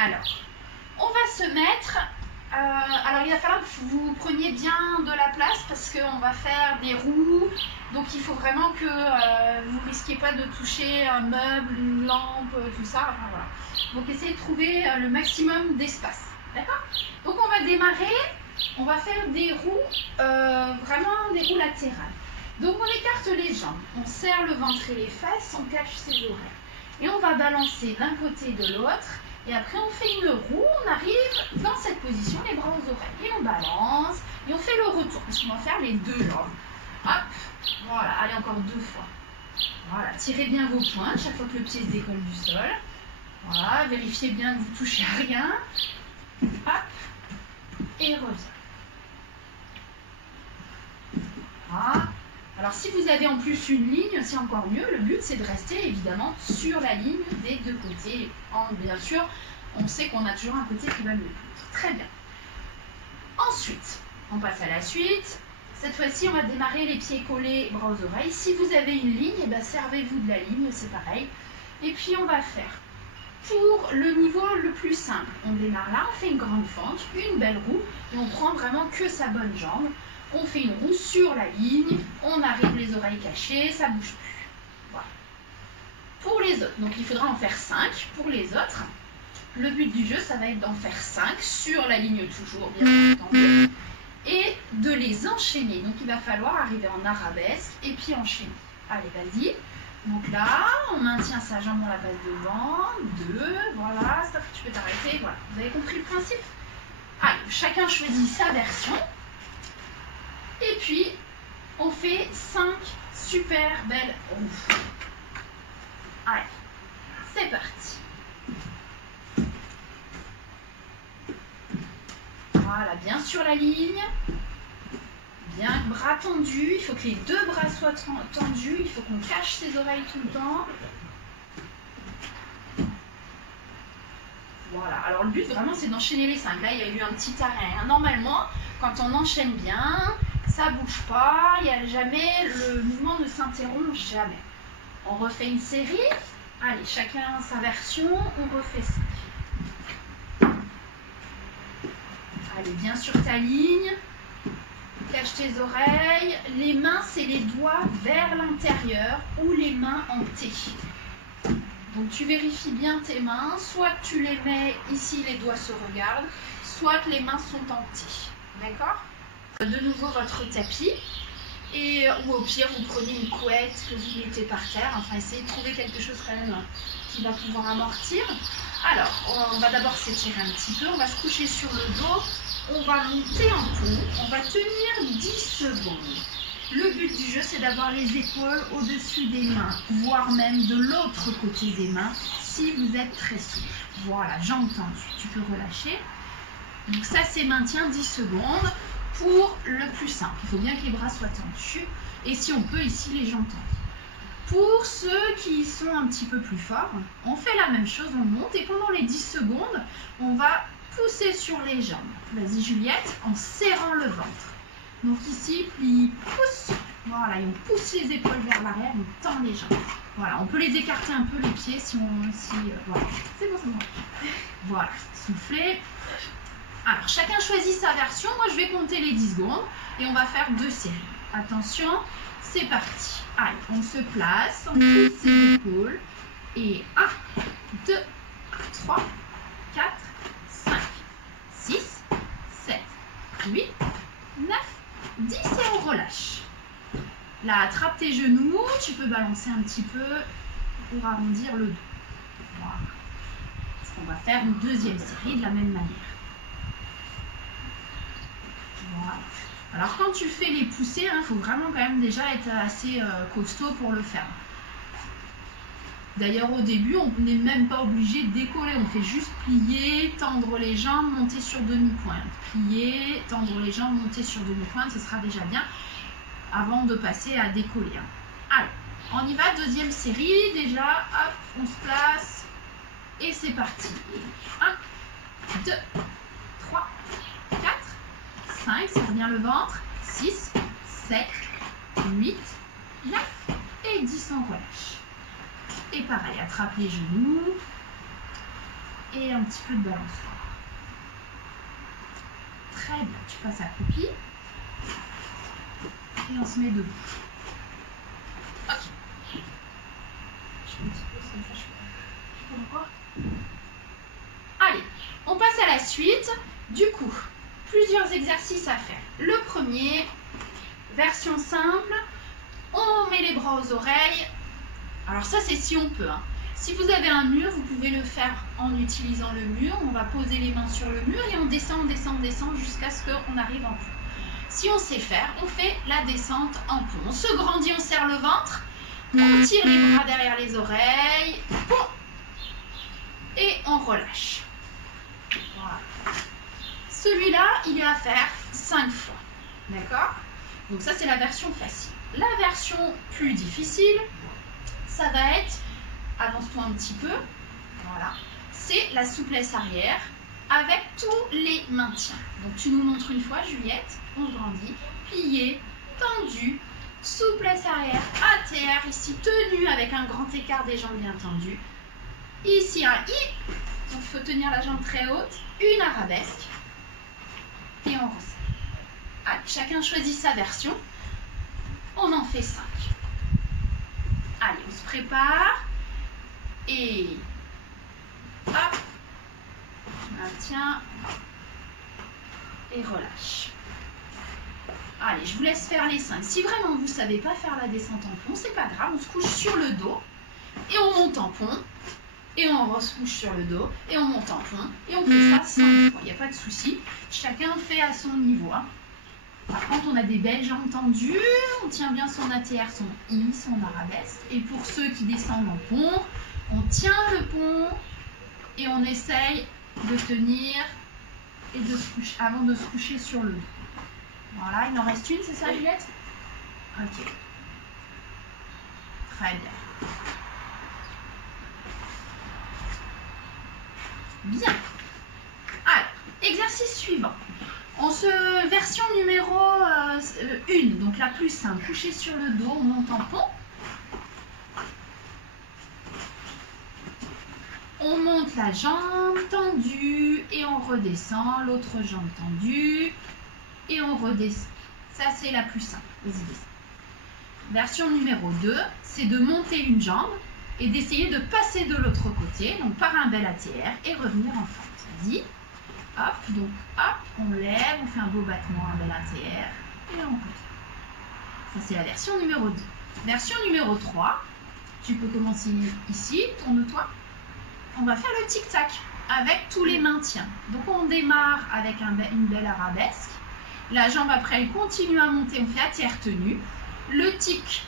Alors, on va se mettre... alors il va falloir que vous preniez bien de la place parce qu'on va faire des roues. Donc il faut vraiment que vous ne risquiez pas de toucher un meuble, une lampe, tout ça. Enfin, voilà. Donc essayez de trouver le maximum d'espace. D'accord? Donc on va démarrer. On va faire des roues, vraiment des roues latérales. Donc on écarte les jambes, on serre le ventre et les fesses, on cache ses oreilles. Et on va balancer d'un côté et de l'autre. Et après on fait une roue, on arrive dans cette position, les bras aux oreilles. Et on balance, et on fait le retour. Parce qu'on va faire les deux jambes. Hop, voilà, allez encore 2 fois. Voilà, tirez bien vos pointes chaque fois que le pied se décolle du sol. Voilà, vérifiez bien que vous ne touchez à rien. Hop, et reviens. Voilà. Alors si vous avez en plus une ligne, c'est encore mieux. Le but c'est de rester évidemment sur la ligne des deux côtés. Bien sûr, on sait qu'on a toujours un côté qui va mieux. Très bien. Ensuite, on passe à la suite. Cette fois-ci, on va démarrer les pieds collés, bras aux oreilles. Si vous avez une ligne, eh ben, servez-vous de la ligne, c'est pareil. Et puis on va faire pour le niveau le plus simple. On démarre là, on fait une grande fente, une belle roue, et on prend vraiment que sa bonne jambe. On fait une roue sur la ligne, on arrive les oreilles cachées, ça ne bouge plus. Voilà. Pour les autres, donc il faudra en faire 5 pour les autres. Le but du jeu, ça va être d'en faire 5 sur la ligne toujours, bien entendu, et de les enchaîner. Donc il va falloir arriver en arabesque et puis enchaîner. Allez, vas-y. Donc là, on maintient sa jambe, on la passe devant, 2, voilà, stop, tu peux t'arrêter, voilà. Vous avez compris le principe? Allez, chacun choisit sa version. Et puis, on fait 5 super belles roues. Allez, c'est parti. Voilà, bien sur la ligne. Bien, bras tendus. Il faut que les 2 bras soient tendus. Il faut qu'on cache ses oreilles tout le temps. Voilà, alors le but vraiment c'est d'enchaîner les 5. Là, il y a eu un petit arrêt. Normalement, quand on enchaîne bien, ça bouge pas, il y a jamais, le mouvement ne s'interrompt jamais. On refait une série. Allez, chacun sa version, on refait ça. Allez, bien sur ta ligne. Cache tes oreilles. Les mains, c'est les doigts vers l'intérieur ou les mains en T. Donc tu vérifies bien tes mains. Soit tu les mets ici, les doigts se regardent, soit les mains sont en T. D'accord ? De nouveau votre tapis, ou au pire vous prenez une couette que vous mettez par terre, enfin essayez de trouver quelque chose quand même qui va pouvoir amortir. Alors on va d'abord s'étirer un petit peu, on va se coucher sur le dos, on va monter en pont, on va tenir 10 secondes. Le but du jeu c'est d'avoir les épaules au-dessus des mains, voire même de l'autre côté des mains si vous êtes très souple. Voilà, jambes tendues, tu peux relâcher. Donc ça c'est maintien 10 secondes. Pour le plus simple, il faut bien que les bras soient tendus et si on peut ici les jambes tendues. Pour ceux qui sont un petit peu plus forts, on fait la même chose, on monte et pendant les 10 secondes, on va pousser sur les jambes. Vas-y Juliette, en serrant le ventre. Donc ici, plie, pousse. Voilà, et on pousse les épaules vers l'arrière, on tend les jambes. Voilà, on peut les écarter un peu les pieds si on... voilà, c'est bon, c'est bon. Voilà, soufflez. Alors, chacun choisit sa version. Moi, je vais compter les 10 secondes et on va faire 2 séries. Attention, c'est parti. Allez, on se place, on pousse ses épaules. Et 1, 2, 3, 4, 5, 6, 7, 8, 9, 10 et on relâche. Là, attrape tes genoux. Tu peux balancer un petit peu pour arrondir le dos. Voilà. On va faire une deuxième série de la même manière. Voilà. Alors quand tu fais les poussées, il faut vraiment quand même déjà être assez costaud pour le faire. D'ailleurs au début, on n'est même pas obligé de décoller, on fait juste plier, tendre les jambes, monter sur demi-pointe. Plier, tendre les jambes, monter sur demi-pointe, ce sera déjà bien avant de passer à décoller. Allez, on y va, deuxième série, déjà, hop, on se place et c'est parti. 1, 2, 3, 4, 5, serre bien le ventre, 6, 7, 8, 9 et 10, on relâche. Et pareil, attrape les genoux et un petit peu de balançoire. Très bien, tu passes accroupi et on se met debout. Ok. Je fais un petit peu comme ça, je peux encore. Allez, on passe à la suite. Du coup, plusieurs exercices à faire. Le premier, version simple, on met les bras aux oreilles. Alors ça, c'est si on peut, hein. Si vous avez un mur, vous pouvez le faire en utilisant le mur. On va poser les mains sur le mur et on descend, on descend, on descend jusqu'à ce qu'on arrive en pont. Si on sait faire, on fait la descente en pont. On se grandit, on serre le ventre, on tire les bras derrière les oreilles, pont, et on relâche. Voilà. Celui-là, il est à faire 5 fois. D'accord? Donc ça, c'est la version facile. La version plus difficile, ça va être, avance-toi un petit peu, voilà, c'est la souplesse arrière avec tous les maintiens. Donc tu nous montres une fois, Juliette, on grandit, plié, tendu, souplesse arrière, ATR, ici tenu avec un grand écart des jambes bien tendues. Ici un I, donc il faut tenir la jambe très haute, une arabesque, et on resserre. Allez, chacun choisit sa version, on en fait 5. Allez, on se prépare. Et hop, maintien et relâche. Allez, je vous laisse faire les 5. Si vraiment vous ne savez pas faire la descente en pont, c'est pas grave, on se couche sur le dos et on monte en pont. Et on se couche sur le dos et on monte en pont. Et on fait ça 5 fois, il n'y a pas de souci. Chacun fait à son niveau. Hein. Par contre, on a des belles jambes tendues, on tient bien son ATR, son I, son arabesque. Et pour ceux qui descendent en pont, on tient le pont et on essaye de tenir et de se coucher, avant de se coucher sur le dos. Voilà, il en reste une, c'est ça Juliette? Ok. Très bien. Bien. Alors, exercice suivant. Version numéro 1, donc la plus simple. Coucher sur le dos, on monte en pont. On monte la jambe tendue et on redescend. L'autre jambe tendue et on redescend. Ça, c'est la plus simple. Vas-y, descends. Version numéro 2, c'est de monter une jambe et d'essayer de passer de l'autre côté, donc par un bel ATR et revenir en fente. Vas-y. Hop, donc hop, on lève, on fait un beau battement, un bel ATR et on revient. Ça, c'est la version numéro 2. Version numéro 3, tu peux commencer ici, tourne-toi. On va faire le tic-tac avec tous les maintiens. Donc on démarre avec une belle arabesque. La jambe après, elle continue à monter, on fait ATR tenue. Le tic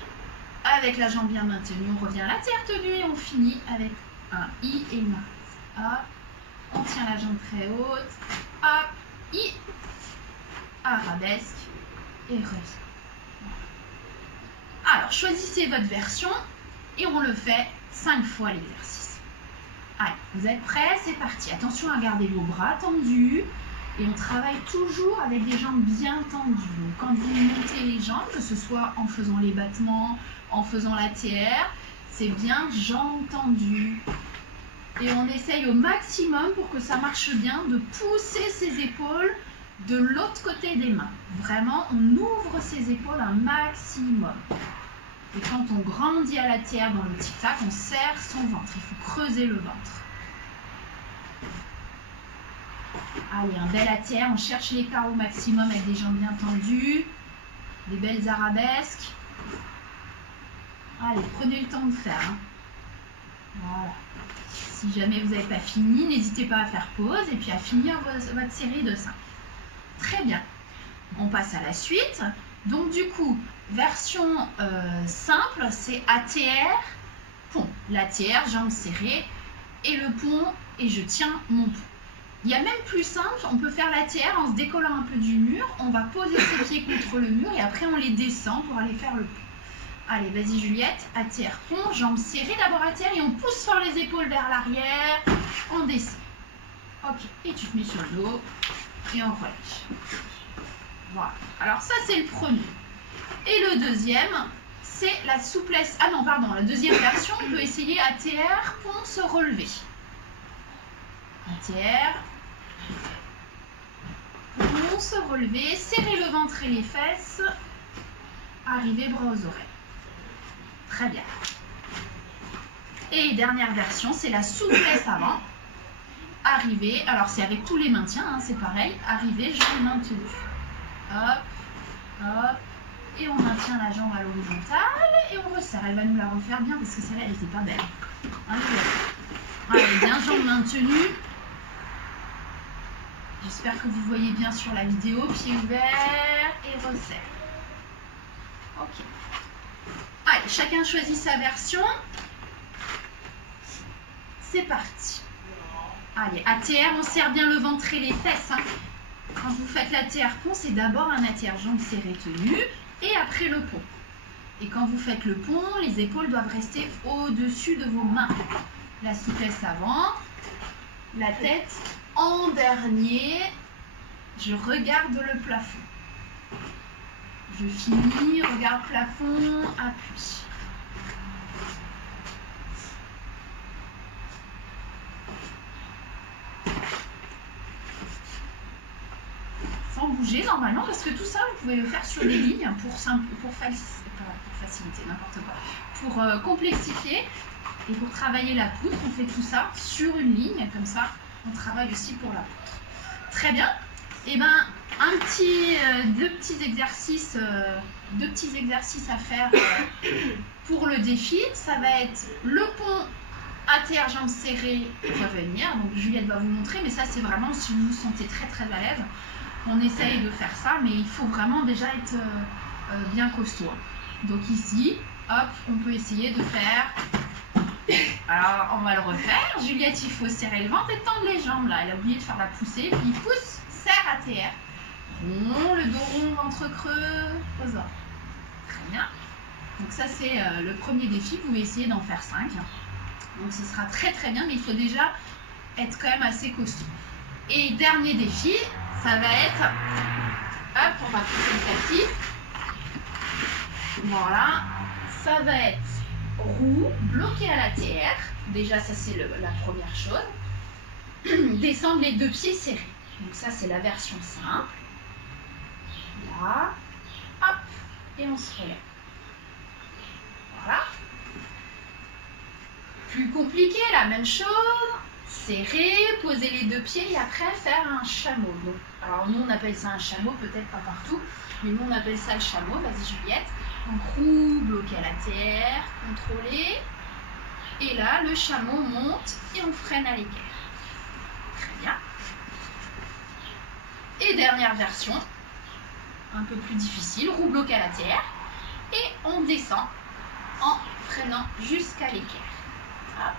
avec la jambe bien maintenue, on revient à l'ATR tenue et on finit avec un I et une arabesque. Hop, on tient la jambe très haute. Hop, I, arabesque et revient. Alors, choisissez votre version et on le fait 5 fois l'exercice. Allez, vous êtes prêts? C'est parti. Attention à garder vos bras tendus. Et on travaille toujours avec des jambes bien tendues. Donc quand vous montez les jambes, que ce soit en faisant les battements, en faisant l'ATR, c'est bien jambes tendues. Et on essaye au maximum pour que ça marche bien de pousser ses épaules de l'autre côté des mains. Vraiment, on ouvre ses épaules un maximum. Et quand on grandit à l'ATR dans le tic-tac, on serre son ventre. Il faut creuser le ventre. Allez, un bel ATR, on cherche l'écart au maximum avec des jambes bien tendues, des belles arabesques. Allez, prenez le temps de faire. Hein. Voilà. Si jamais vous n'avez pas fini, n'hésitez pas à faire pause et puis à finir votre série de 5. Très bien. On passe à la suite. Donc du coup, version simple, c'est ATR, pont. L'ATR, jambes serrées, et le pont, et je tiens mon pont. Il y a même plus simple, on peut faire l'ATR en se décollant un peu du mur, on va poser ses pieds contre le mur et après on les descend pour aller faire le pont. Allez, vas-y Juliette, ATR, pont, jambes serrées, d'abord ATR et on pousse fort les épaules vers l'arrière, on descend. Ok, et tu te mets sur le dos et on relâche. Voilà, alors ça c'est le premier. Et le deuxième, c'est la souplesse, ah non pardon, la deuxième version, on peut essayer ATR, pont, se relever. ATR. On se relever, serrer le ventre et les fesses. Arriver bras aux oreilles. Très bien. Et dernière version, c'est la souplesse avant. Arriver, alors c'est avec tous les maintiens, hein, c'est pareil. Arriver, jambe maintenue. Hop, hop. Et on maintient la jambe à l'horizontale et on resserre. Elle va nous la refaire bien parce que celle-là, elle n'était pas belle. Allez, bien, jambe maintenue. J'espère que vous voyez bien sur la vidéo. Pied ouvert et resserre. Ok. Allez, chacun choisit sa version. C'est parti. Allez, ATR, on serre bien le ventre et les fesses. Hein. Quand vous faites l'ATR pont, c'est d'abord un ATR jambe serrée tenue et après le pont. Et quand vous faites le pont, les épaules doivent rester au-dessus de vos mains. La souplesse avant, la tête en dernier. Je regarde le plafond. Je finis, regarde plafond, appuie. Sans bouger normalement, parce que tout ça, vous pouvez le faire sur des lignes pour faciliter, n'importe quoi. Pour complexifier et pour travailler la poutre, on fait tout ça sur une ligne, comme ça, on travaille aussi pour la poutre. Très bien. Et bien, deux petits exercices à faire pour le défi. Ça va être le pont ATR jambes serrées, revenir. Donc Juliette va vous montrer, mais ça c'est vraiment si vous vous sentez très très à l'aise. On essaye de faire ça, mais il faut vraiment déjà être bien costaud. Donc ici, hop, on peut essayer de faire. Alors on va le refaire. Juliette, il faut serrer le ventre et tendre les jambes là. Elle a oublié de faire la poussée. Puis pousse, serre ATR. Rond, le dos rond, ventre creux, aux ordres. Très bien. Donc ça c'est le premier défi. Vous pouvez essayer d'en faire 5. Donc ce sera très très bien, mais il faut déjà être quand même assez costaud. Et dernier défi, ça va être, hop, on va pousser le tapis. Voilà, ça va être roue, bloqué à l'ATR. Déjà, ça c'est la première chose. Descendre les 2 pieds serrés. Donc ça c'est la version simple. Là, hop, et on se relève. Voilà. Plus compliqué, la même chose. Serrer, poser les 2 pieds et après faire un chameau. Donc, alors nous on appelle ça un chameau, peut-être pas partout, mais nous on appelle ça le chameau. Vas-y Juliette. Donc roue, bloqué à l'ATR, contrôlé. Et là, le chameau monte et on freine à l'équerre. Très bien. Et dernière version, un peu plus difficile, roue bloquée à l'ATR. Et on descend en freinant jusqu'à l'équerre. Hop.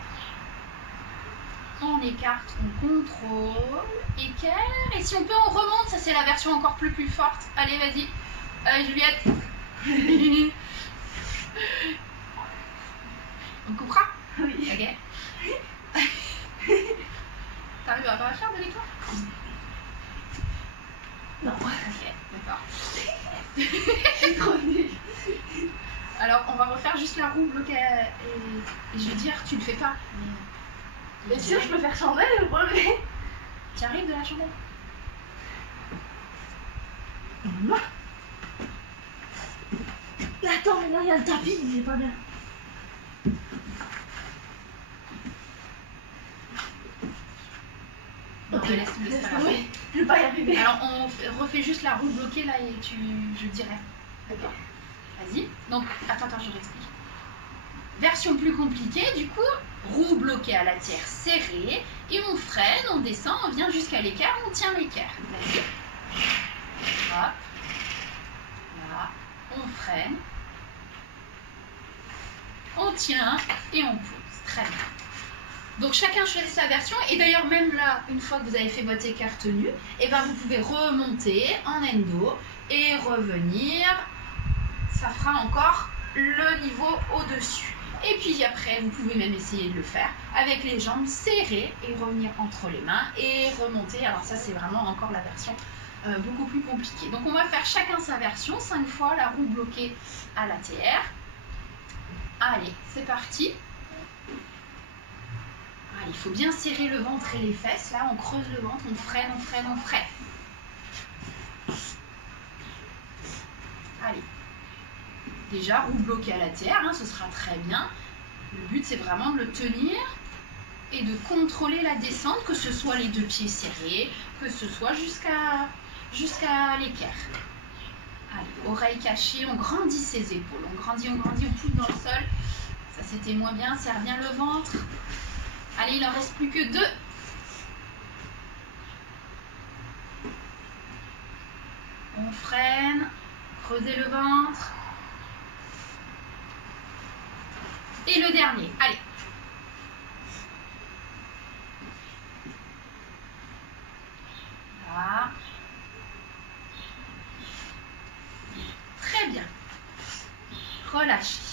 On écarte, on contrôle, équerre, et si on peut on remonte, ça c'est la version encore plus forte. Allez vas-y, Juliette. On coupera? Oui. Ok. T'arrives à pas faire de l'écart? Non. Ok, d'accord. C'est trop nul. Alors on va refaire juste la roue bloquée et je vais dire tu le fais pas. Bien sûr, je peux faire chandelle ou relever. Tu arrives de la chandelle? Moi. Attends, mais là il y a le tapis, il est pas bien. Ok, laisse tomber, c'est pas grave. Je vais pas y arriver. Alors on refait juste la roue bloquée là et je dirai. D'accord. Vas-y. Donc, attends, je réexplique. Version plus compliquée, du coup, roue bloquée à l'ATR serrée, et on freine, on descend, on vient jusqu'à l'équerre, on tient l'équerre. Hop. Là, on freine, on tient et on pose. Très bien. Donc chacun choisit sa version, et d'ailleurs même là, une fois que vous avez fait votre équerre tenue, et ben vous pouvez remonter en endo et revenir. Ça fera encore le niveau au-dessus. Et puis après, vous pouvez même essayer de le faire avec les jambes serrées et revenir entre les mains et remonter. Alors ça, c'est vraiment encore la version beaucoup plus compliquée. Donc on va faire chacun sa version, 5 fois la roue bloquée à l'ATR. Allez, c'est parti. Allez, il faut bien serrer le ventre et les fesses. Là, on creuse le ventre, on freine, on freine, on freine. Allez. Déjà, roue bloquée à la terre, hein, ce sera très bien. Le but, c'est vraiment de le tenir et de contrôler la descente, que ce soit les deux pieds serrés, que ce soit jusqu'à l'équerre. Allez, oreille cachée, on grandit ses épaules. On grandit, on pousse dans le sol. Ça, c'était moins bien, serre bien le ventre. Allez, il n'en reste plus que 2. On freine, creusez le ventre. Et le dernier, allez. Là. Très bien. Relâchez.